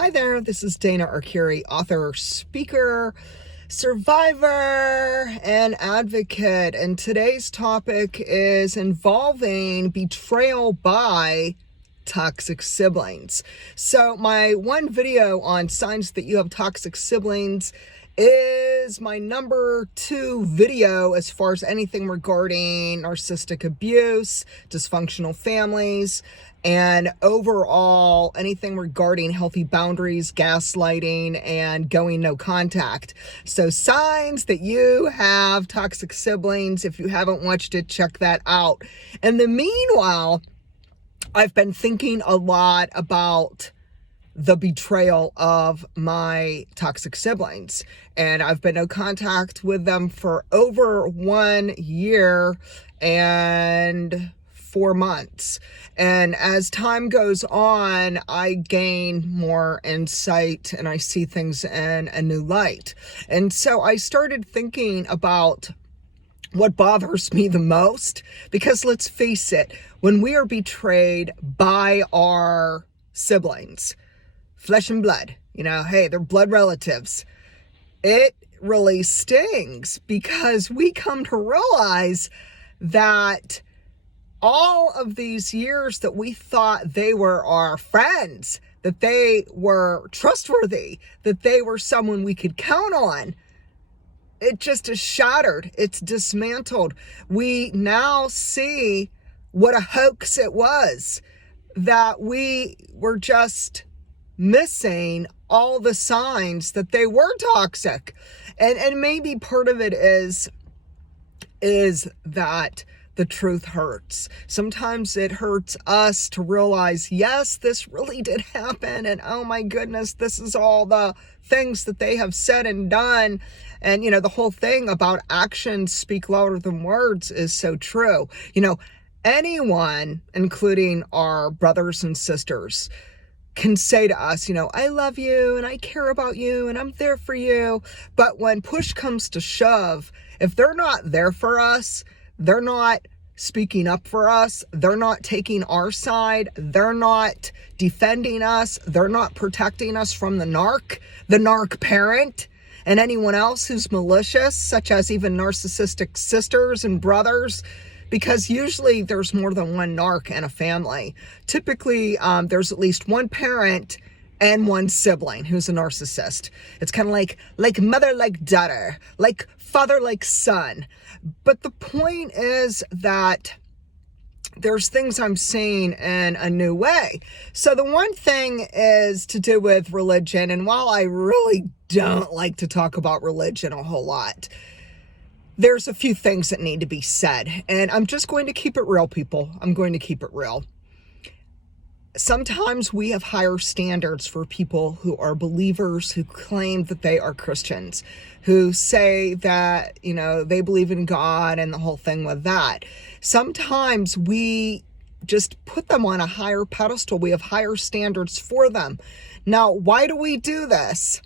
Hi there, this is Dana Arcuri, author, speaker, survivor, and advocate. And today's topic is involving betrayal by toxic siblings. So my one video on signs that you have toxic siblings is my number 2 video as far as anything regarding narcissistic abuse, dysfunctional families, and overall anything regarding healthy boundaries, gaslighting, and going no contact. So signs that you have toxic siblings. If you haven't watched it, check that out. In the meanwhile, I've been thinking a lot about the betrayal of my toxic siblings, and I've been in contact with them for over 1 year and 4 months. And as time goes on, I gain more insight and I see things in a new light. And so I started thinking about what bothers me the most, because let's face it, when we are betrayed by our siblings, flesh and blood, hey, they're blood relatives, it really stings, because we come to realize that all of these years that we thought they were our friends, that they were trustworthy, that they were someone we could count on, it just is shattered. It's dismantled. We now see what a hoax it was, that we were just missing all the signs that they were toxic. And maybe part of it is that the truth hurts. Sometimes it hurts us to realize, yes, this really did happen. And oh my goodness, this is all the things that they have said and done. And, the whole thing about actions speak louder than words is so true. Anyone, including our brothers and sisters, can say to us, I love you and I care about you and I'm there for you. But when push comes to shove, if they're not there for us, they're not speaking up for us, they're not taking our side, they're not defending us, they're not protecting us from the narc parent, and anyone else who's malicious, such as even narcissistic sisters and brothers, because usually there's more than one narc in a family. Typically, there's at least one parent and one sibling who's a narcissist. It's kind of like mother like daughter, like father like son. But the point is that there's things I'm seeing in a new way. So the one thing is to do with religion. And while I really don't like to talk about religion a whole lot, there's a few things that need to be said. And I'm just going to keep it real, people. I'm going to keep it real. Sometimes we have higher standards for people who are believers, who claim that they are Christians, who say that, they believe in God and the whole thing with that. Sometimes we just put them on a higher pedestal. We have higher standards for them. Now, why do we do this?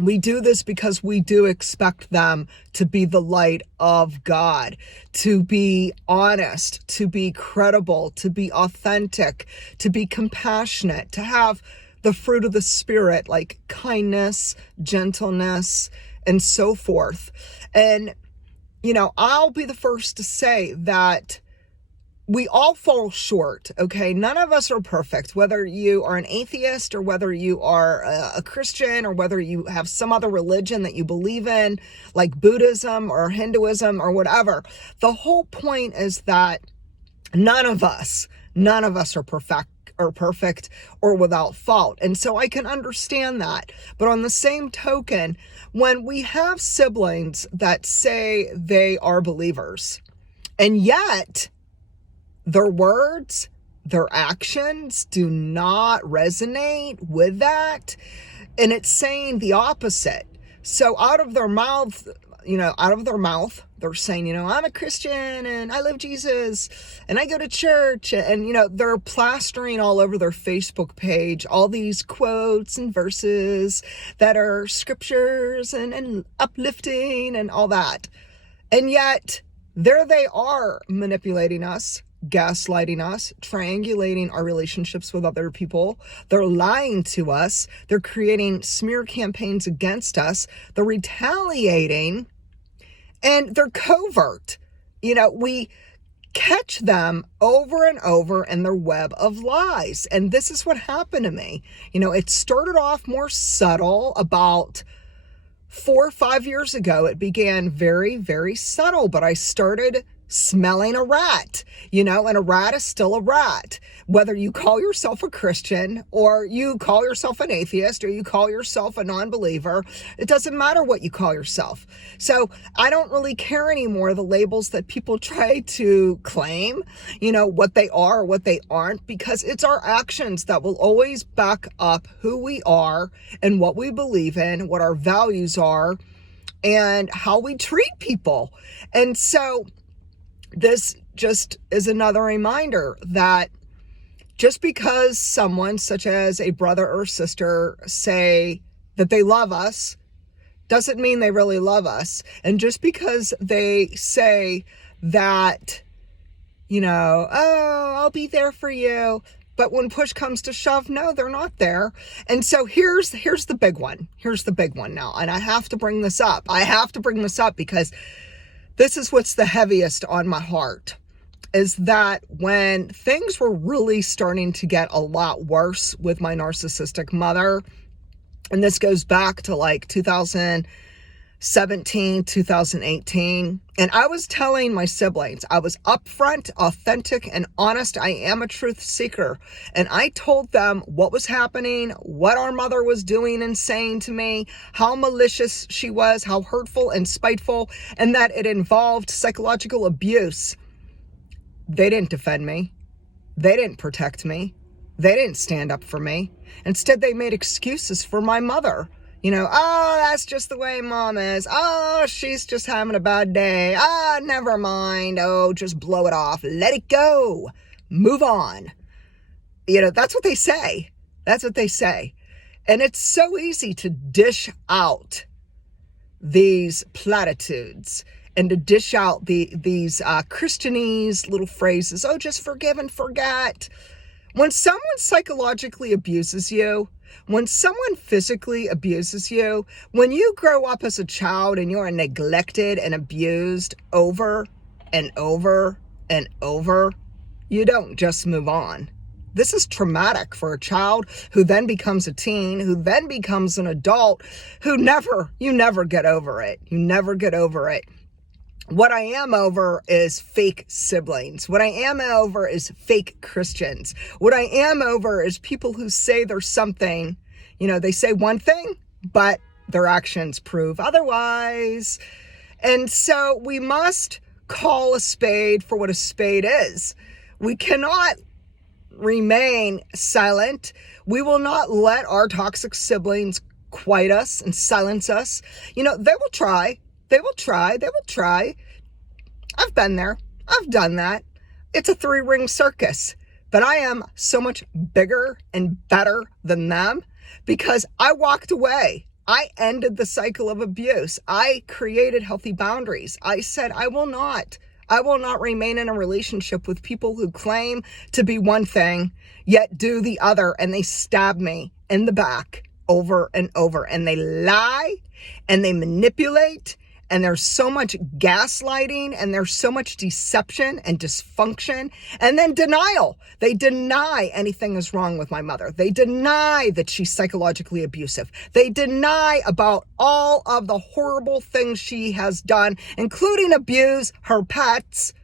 We do this because we do expect them to be the light of God, to be honest, to be credible, to be authentic, to be compassionate, to have the fruit of the Spirit like kindness, gentleness, and so forth. And, I'll be the first to say that we all fall short, okay? None of us are perfect, whether you are an atheist or whether you are a Christian or whether you have some other religion that you believe in, like Buddhism or Hinduism or whatever. The whole point is that none of us are perfect or without fault. And so I can understand that. But on the same token, when we have siblings that say they are believers, and yet their words, their actions do not resonate with that, and it's saying the opposite. So out of their mouth, they're saying, I'm a Christian and I love Jesus and I go to church, and, they're plastering all over their Facebook page all these quotes and verses that are scriptures and uplifting and all that. And yet there they are manipulating us, gaslighting us, triangulating our relationships with other people. They're lying to us. They're creating smear campaigns against us. They're retaliating, and they're covert. We catch them over and over in their web of lies. And this is what happened to me. It started off more subtle. About 4 or 5 years ago, it began very, very subtle, but I started smelling a rat, and a rat is still a rat. Whether you call yourself a Christian, or you call yourself an atheist, or you call yourself a non-believer, it doesn't matter what you call yourself. So I don't really care anymore the labels that people try to claim, what they are or what they aren't, because it's our actions that will always back up who we are and what we believe in, what our values are, and how we treat people. And so this just is another reminder that just because someone, such as a brother or sister, say that they love us, doesn't mean they really love us. And just because they say that, oh, I'll be there for you, but when push comes to shove, no, they're not there. And so here's the big one. Here's the big one now. And I have to bring this up. Because this is what's the heaviest on my heart, is that when things were really starting to get a lot worse with my narcissistic mother, and this goes back to like 2017, 2018, and I was telling my siblings, I was upfront, authentic, and honest. I am a truth seeker. And I told them what was happening, what our mother was doing and saying to me, how malicious she was, how hurtful and spiteful, and that it involved psychological abuse. They didn't defend me. They didn't protect me. They didn't stand up for me. Instead, they made excuses for my mother. Oh, that's just the way mom is. Oh, she's just having a bad day. Never mind. Oh, just blow it off. Let it go. Move on. That's what they say. That's what they say. And it's so easy to dish out these platitudes and to dish out these Christianese little phrases. Oh, just forgive and forget. When someone psychologically abuses you, when someone physically abuses you, when you grow up as a child and you're neglected and abused over and over and over, you don't just move on. This is traumatic for a child who then becomes a teen, who then becomes an adult, you never get over it. You never get over it. What I am over is fake siblings. What I am over is fake Christians. What I am over is people who say there's something, they say one thing, but their actions prove otherwise. And so we must call a spade for what a spade is. We cannot remain silent. We will not let our toxic siblings quiet us and silence us. They will try. They will try. I've been there. I've done that. It's a 3-ring circus. But I am so much bigger and better than them because I walked away. I ended the cycle of abuse. I created healthy boundaries. I said, I will not remain in a relationship with people who claim to be one thing, yet do the other. And they stab me in the back over and over. And they lie and they manipulate. And there's so much gaslighting and there's so much deception and dysfunction and then denial. They deny anything is wrong with my mother. They deny that she's psychologically abusive. They deny about all of the horrible things she has done, including abuse her pets.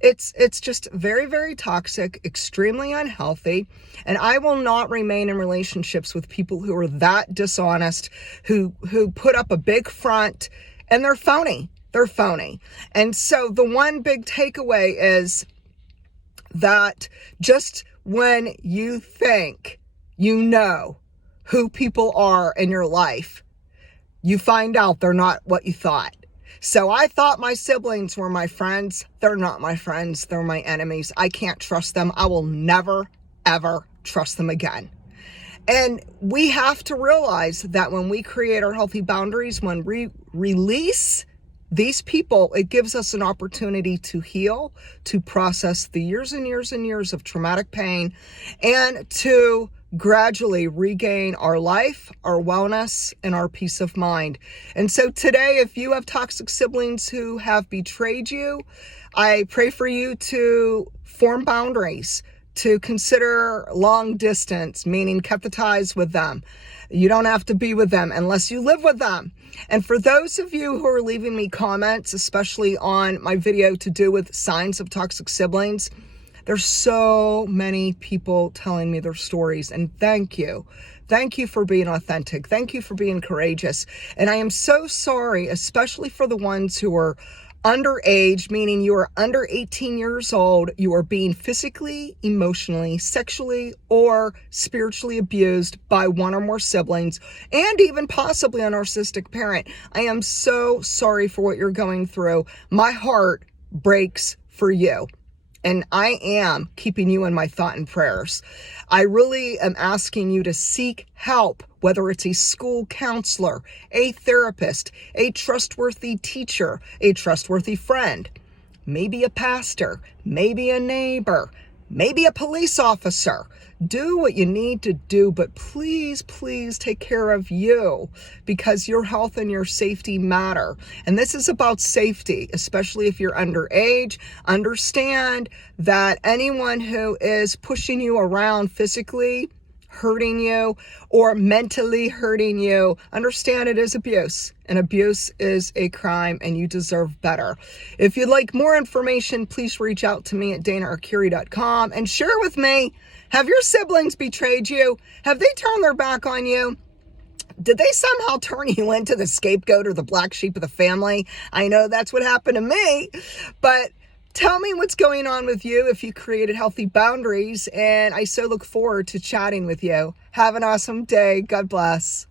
It's just very, very toxic, extremely unhealthy. And I will not remain in relationships with people who are that dishonest, who put up a big front. And they're phony. They're phony. And so the one big takeaway is that just when you think you know who people are in your life, you find out they're not what you thought. So I thought my siblings were my friends. They're not my friends. They're my enemies. I can't trust them. I will never, ever trust them again. And we have to realize that when we create our healthy boundaries, when we release these people, it gives us an opportunity to heal, to process the years and years and years of traumatic pain, and to gradually regain our life, our wellness, and our peace of mind. And so today, if you have toxic siblings who have betrayed you, I pray for you to form boundaries, to consider long distance, meaning cut the ties with them. You don't have to be with them unless you live with them. And for those of you who are leaving me comments, especially on my video to do with signs of toxic siblings, there's so many people telling me their stories, and thank you. Thank you for being authentic. Thank you for being courageous. And I am so sorry, especially for the ones who are underage, meaning you are under 18 years old, you are being physically, emotionally, sexually, or spiritually abused by one or more siblings, and even possibly a narcissistic parent. I am so sorry for what you're going through. My heart breaks for you. And I am keeping you in my thought and prayers. I really am asking you to seek help, whether it's a school counselor, a therapist, a trustworthy teacher, a trustworthy friend, maybe a pastor, maybe a neighbor, maybe a police officer. Do what you need to do, but please, please take care of you, because your health and your safety matter. And this is about safety, especially if you're underage. Understand that anyone who is pushing you around physically, hurting you, or mentally hurting you, understand it is abuse, and abuse is a crime, and you deserve better. If you'd like more information, please reach out to me at danaarcuri.com and share with me, have your siblings betrayed you? Have they turned their back on you? Did they somehow turn you into the scapegoat or the black sheep of the family? I know that's what happened to me, but tell me what's going on with you if you created healthy boundaries, and I so look forward to chatting with you. Have an awesome day. God bless.